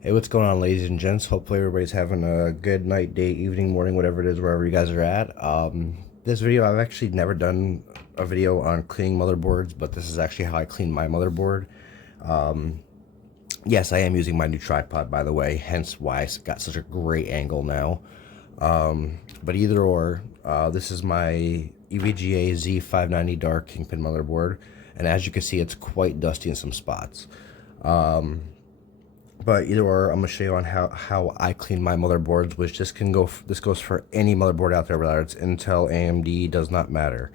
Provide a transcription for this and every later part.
Hey, what's going on, ladies and gents? Hopefully, everybody's having a good night, day, evening, morning, whatever it is, wherever you guys are at. This video, I've actually never done a video on cleaning motherboards, but this is actually how I clean my motherboard. Yes, I am using my new tripod, by the way, hence why I got such a great angle now. But either or, this is my EVGA Z590 Dark Kingpin motherboard, and as you can see, it's quite dusty in some spots. But either or, I'm gonna show you on how I clean my motherboards, which this goes for any motherboard out there, whether it's Intel, AMD, does not matter.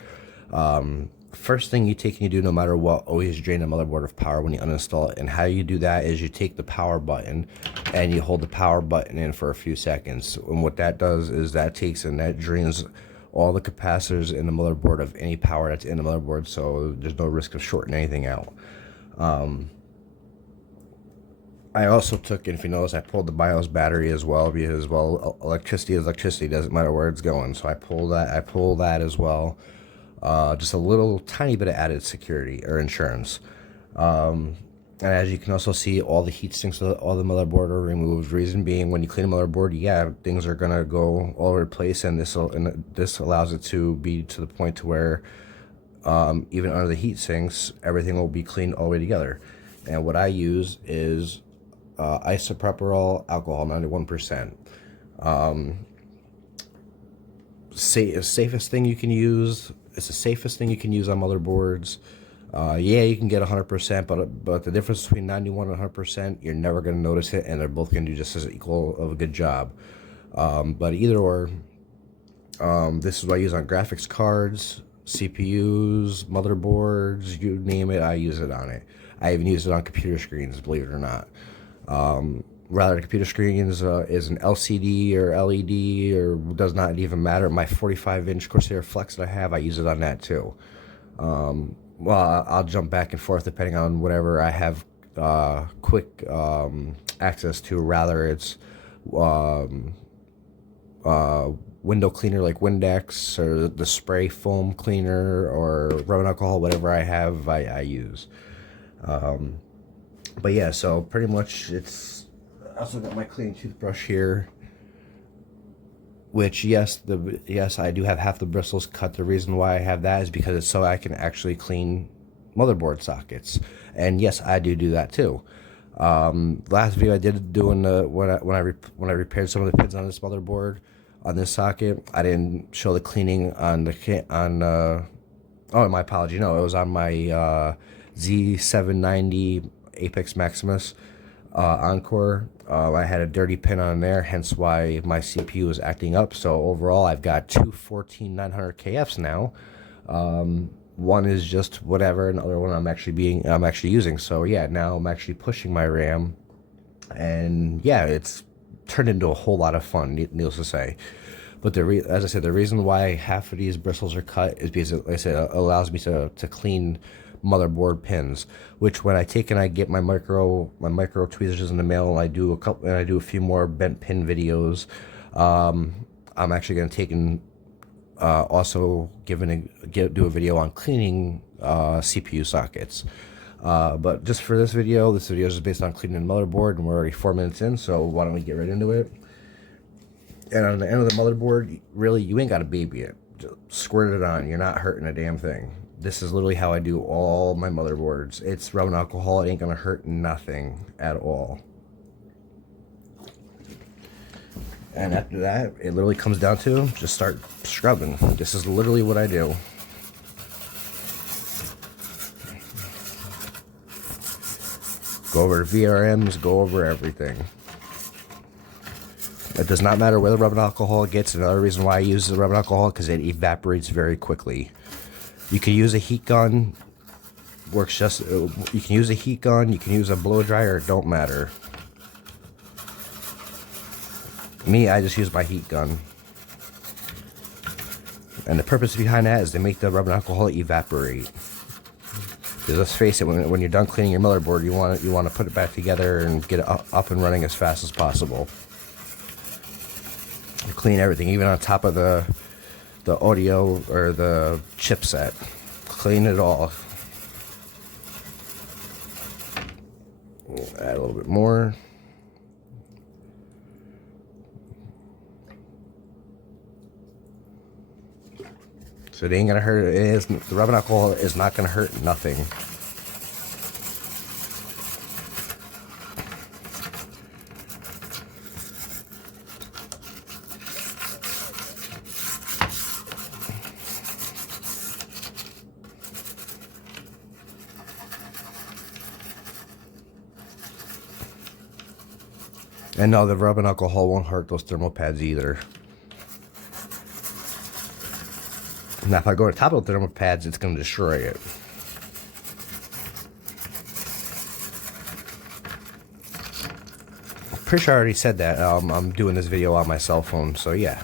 First thing you take and you do, no matter what, always drain the motherboard of power when you uninstall it. And how you do that is you take the power button and you hold the power button in for a few seconds. And what that does is that takes and that drains all the capacitors in the motherboard of any power that's in the motherboard, so there's no risk of shorting anything out. I also took, and if you notice, I pulled the BIOS battery as well, because, well, electricity is electricity, doesn't matter where it's going. So I pull that as well. Just a little tiny bit of added security or insurance. And as you can also see, all the heat sinks of all the motherboard are removed. Reason being, when you clean a motherboard, yeah, things are gonna go all over the place, and this allows it to be to the point to where even under the heat sinks, everything will be cleaned all the way together. And what I use is isopropyl alcohol, 91%. Safest thing you can use. It's the safest thing you can use on motherboards. Yeah, you can get 100%, but the difference between 91 and 100%, you're never going to notice it, and they're both going to do just as equal of a good job. But either or, this is what I use on graphics cards, CPUs, motherboards, you name it, I use it on it. I even use it on computer screens, believe it or not. Rather, the computer screens is an LCD or LED, or does not even matter. My 45-inch Corsair Flex that I have, I use it on that too. Well, I'll jump back and forth depending on whatever I have quick access to. Rather, it's window cleaner like Windex, or the spray foam cleaner, or rubbing alcohol, whatever I have, I use. But yeah, so pretty much it's. I also got my cleaning toothbrush here, which yes, I do have half the bristles cut. The reason why I have that is because it's so I can actually clean motherboard sockets, and yes, I do that too. Last video I did doing when I repaired some of the pins on this motherboard, on this socket, I didn't show the cleaning on oh, my apology, no, it was on my Z790 Apex Maximus Encore. I had a dirty pin on there, hence why my CPU is acting up. So overall, I've got two 14900 KFs now. One is just whatever, and the other one I'm actually using. So yeah, now I'm actually pushing my RAM, and yeah, it's turned into a whole lot of fun, needless to say. But as I said, the reason why half of these bristles are cut is because, like I said, it allows me to clean motherboard pins. Which, when I take and I get my micro tweezers in the mail, and I do a few more bent pin videos, I'm actually going to take and also do a video on cleaning CPU sockets. But just for this video is just based on cleaning the motherboard, and we're already 4 minutes in, so why don't we get right into it? And on the end of the motherboard, really, you ain't got to baby it. Just squirt it on. You're not hurting a damn thing. This is literally how I do all my motherboards. It's rubbing alcohol. It ain't going to hurt nothing at all. And after that, it literally comes down to just start scrubbing. This is literally what I do. Go over the VRMs, go over everything. It does not matter where the rubbing alcohol gets. Another reason why I use the rubbing alcohol, because it evaporates very quickly. You can use a heat gun. Works just. You can use a heat gun. You can use a blow dryer. It don't matter. Me, I just use my heat gun. And the purpose behind that is to make the rubbing alcohol evaporate. Because let's face it, when you're done cleaning your motherboard, you want to put it back together and get it up and running as fast as possible. Clean everything, even on top of the audio or the chipset. Clean it all. Add a little bit more. So it ain't gonna hurt. It is, the rubbing alcohol is not gonna hurt nothing. And no, the rubbing alcohol won't hurt those thermal pads either. Now, if I go to the top of the thermal pads, it's going to destroy it. I'm pretty sure I already said that. I'm doing this video on my cell phone, so yeah.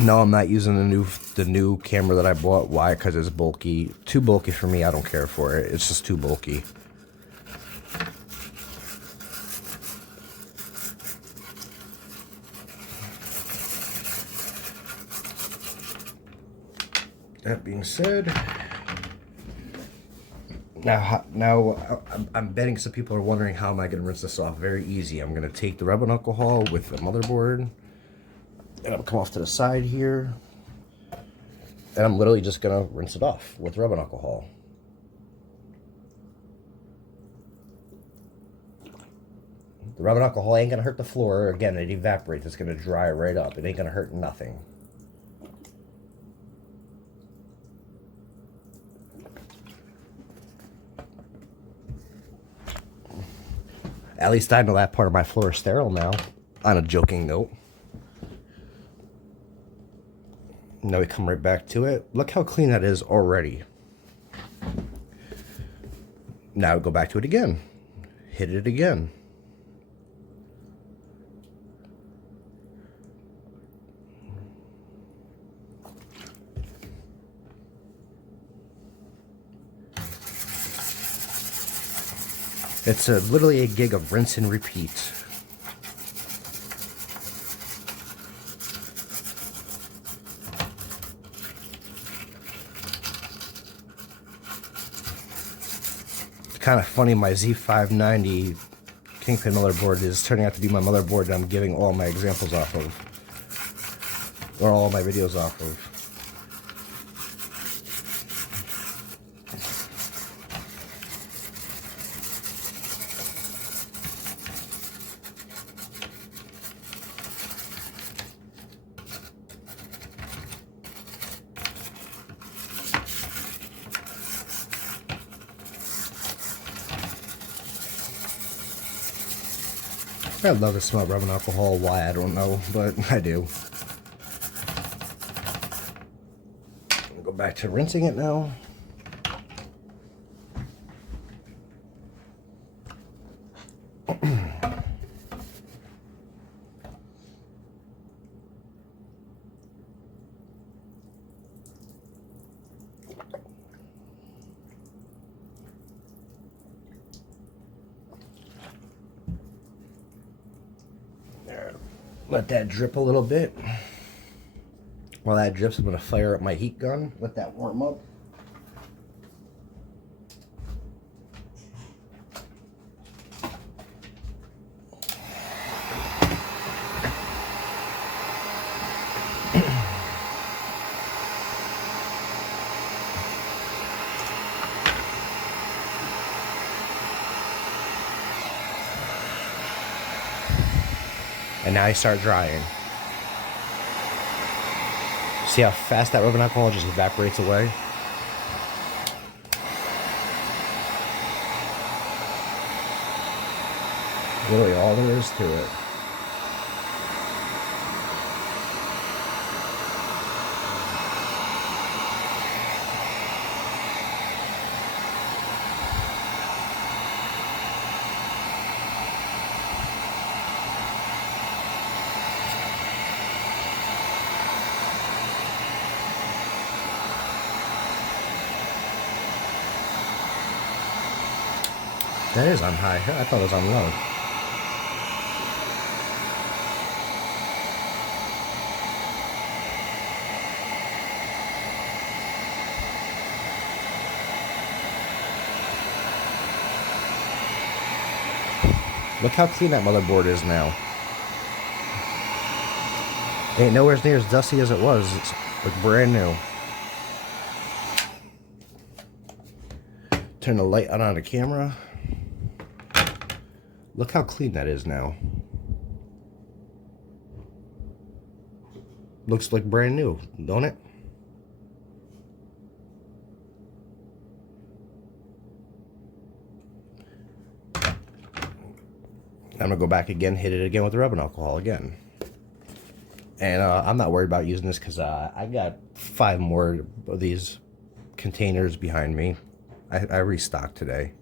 No, I'm not using the new camera that I bought. Why? Because it's bulky. Too bulky for me. I don't care for it. It's just too bulky. That being said, now I'm betting some people are wondering how am I going to rinse this off. Very easy. I'm going to take the rubbing alcohol with the motherboard, and I'm come off to the side here, and I'm literally just going to rinse it off with rubbing alcohol. The rubbing alcohol ain't going to hurt the floor. Again, it evaporates. It's going to dry right up. It ain't going to hurt nothing. At least I know that part of my floor is sterile now, on a joking note. Now we come right back to it. Look how clean that is already. Now go back to it again. Hit it again. It's literally a gig of rinse and repeat. It's kind of funny, my Z590 Kingpin motherboard is turning out to be my motherboard that I'm giving all my examples off of. Or all my videos off of. I love the smell of rubbing alcohol. Why, I don't know, but I do. I'll go back to rinsing it now. Let that drip a little bit. While that drips, I'm going to fire up my heat gun. Let that warm up. And now I start drying. See how fast that rubbing alcohol just evaporates away? Literally all there is to it. That is on high. I thought it was on low. Look how clean that motherboard is now. Ain't nowhere near as dusty as it was. It's like brand new. Turn the light on the camera. Look how clean that is now. Looks like brand new, don't it? I'm gonna go back again, hit it again with the rubbing alcohol again. And I'm not worried about using this because I got 5 more of these containers behind me. I restocked today.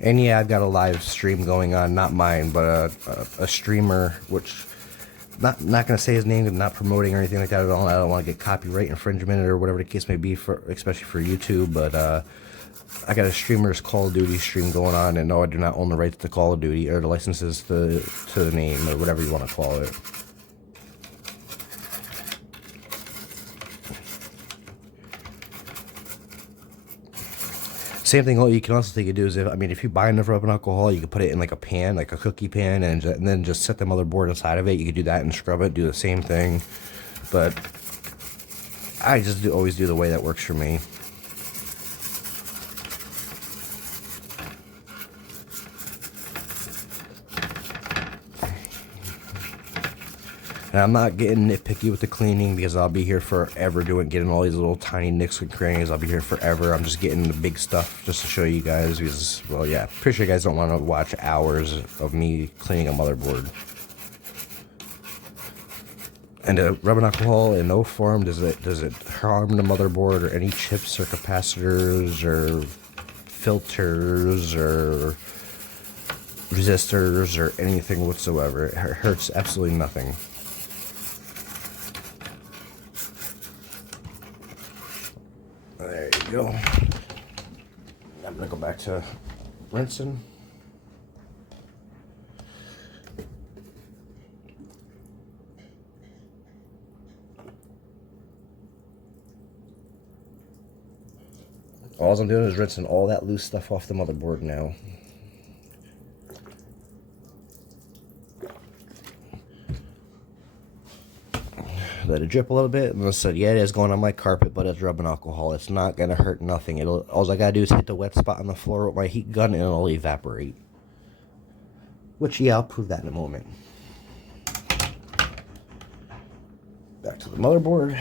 And yeah, I've got a live stream going on, not mine, but a streamer, which not gonna say his name, and not promoting or anything like that at all. I don't want to get copyright infringement or whatever the case may be, for especially for YouTube. But I got a streamer's Call of Duty stream going on, and no, I do not own the rights to Call of Duty or the licenses to the name or whatever you want to call it. Same thing. You can also take you do is if you buy enough rubbing alcohol, you can put it in like a pan, like a cookie pan, and then just set the motherboard inside of it. You could do that and scrub it. Do the same thing, but I just always do the way that works for me. And I'm not getting nitpicky with the cleaning because I'll be here forever getting all these little tiny nicks and crannies. I'll be here forever. I'm just getting the big stuff just to show you guys because, well, yeah, pretty sure you guys don't want to watch hours of me cleaning a motherboard. And rubbing alcohol in no form does it harm the motherboard or any chips or capacitors or filters or resistors or anything whatsoever. It hurts absolutely nothing. There you go. I'm gonna go back to rinsing. All I'm doing is rinsing all that loose stuff off the motherboard now. Let it drip a little bit, and I said, yeah, it is going on my carpet, but it's rubbing alcohol. It's not gonna hurt nothing. All I gotta do is hit the wet spot on the floor with my heat gun, and it'll evaporate. Which, yeah, I'll prove that in a moment. Back to the motherboard.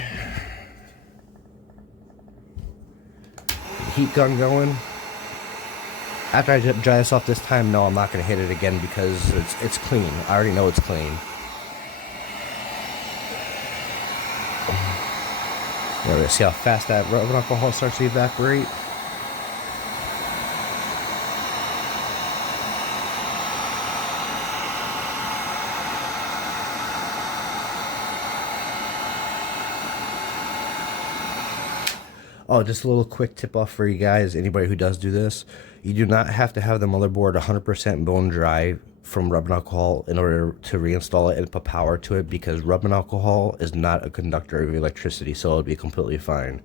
Heat gun going. After I dry this off this time, no, I'm not gonna hit it again because it's clean. I already know it's clean. There we go. See how fast that rubbing alcohol starts to evaporate? Oh, just a little quick tip off for you guys, anybody who does do this. You do not have to have the motherboard 100% bone dry from rubbing alcohol in order to reinstall it and put power to it, because rubbing alcohol is not a conductor of electricity, so it'll be completely fine.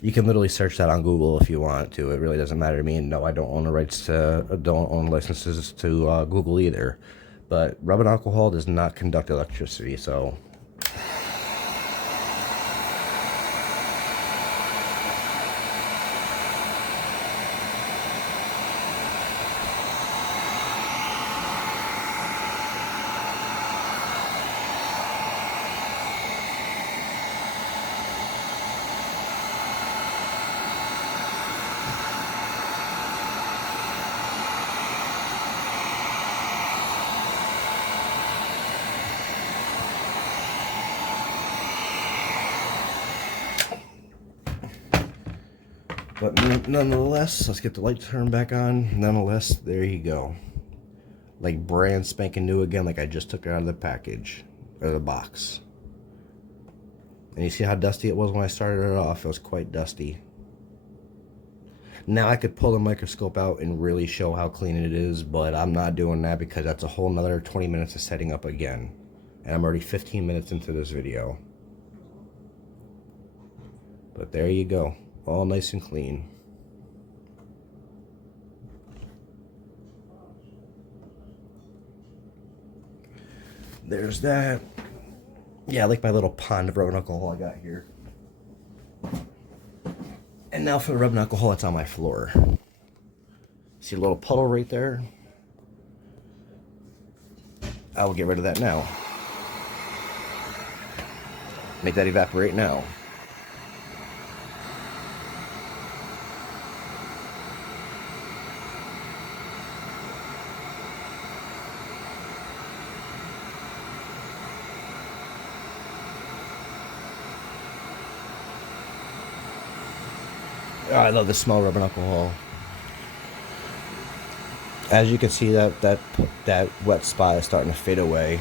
You can literally search that on Google if you want to. It really doesn't matter to me. And no, I don't own the rights to, don't own licenses to Google either. But rubbing alcohol does not conduct electricity, so... But nonetheless, let's get the light turned back on. Nonetheless, there you go. Like brand spanking new again, like I just took it out of the package, or the box. And you see how dusty it was when I started it off? It was quite dusty. Now I could pull the microscope out and really show how clean it is, but I'm not doing that because that's a whole nother 20 minutes of setting up again. And I'm already 15 minutes into this video. But there you go, all nice and clean. There's that. Yeah, I like my little pond of rubbing alcohol I got here. And now for the rubbing alcohol that's on my floor. See a little puddle right there? I will get rid of that now. Make that evaporate now. Oh, I love the smell of rubbing alcohol. As you can see, that wet spot is starting to fade away.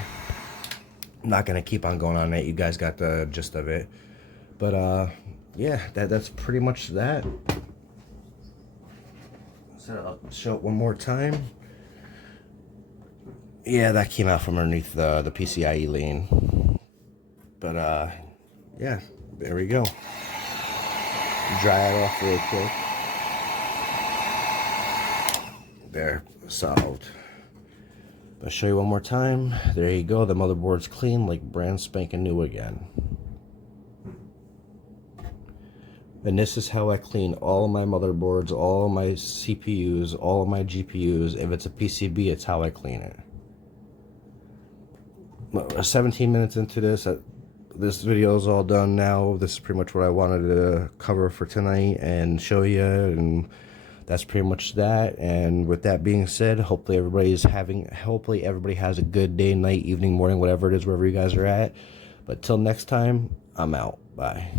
I'm not gonna keep on going on it. You guys got the gist of it. But yeah, that's pretty much that. So I'll show it one more time. Yeah, that came out from underneath the PCIe lane. But yeah, there we go. Dry it off real quick. There, solved. I'll show you one more time. There you go. The motherboard's clean, like brand spanking new again. And this is how I clean all of my motherboards, all of my CPUs, all of my GPUs. If it's a PCB, it's how I clean it. 17 minutes into this, this video is all done now. This is pretty much what I wanted to cover for tonight and show you, and that's pretty much that. And with that being said, hopefully everybody has a good day, night, evening, morning, whatever it is, wherever you guys are at. But till next time, I'm out. Bye.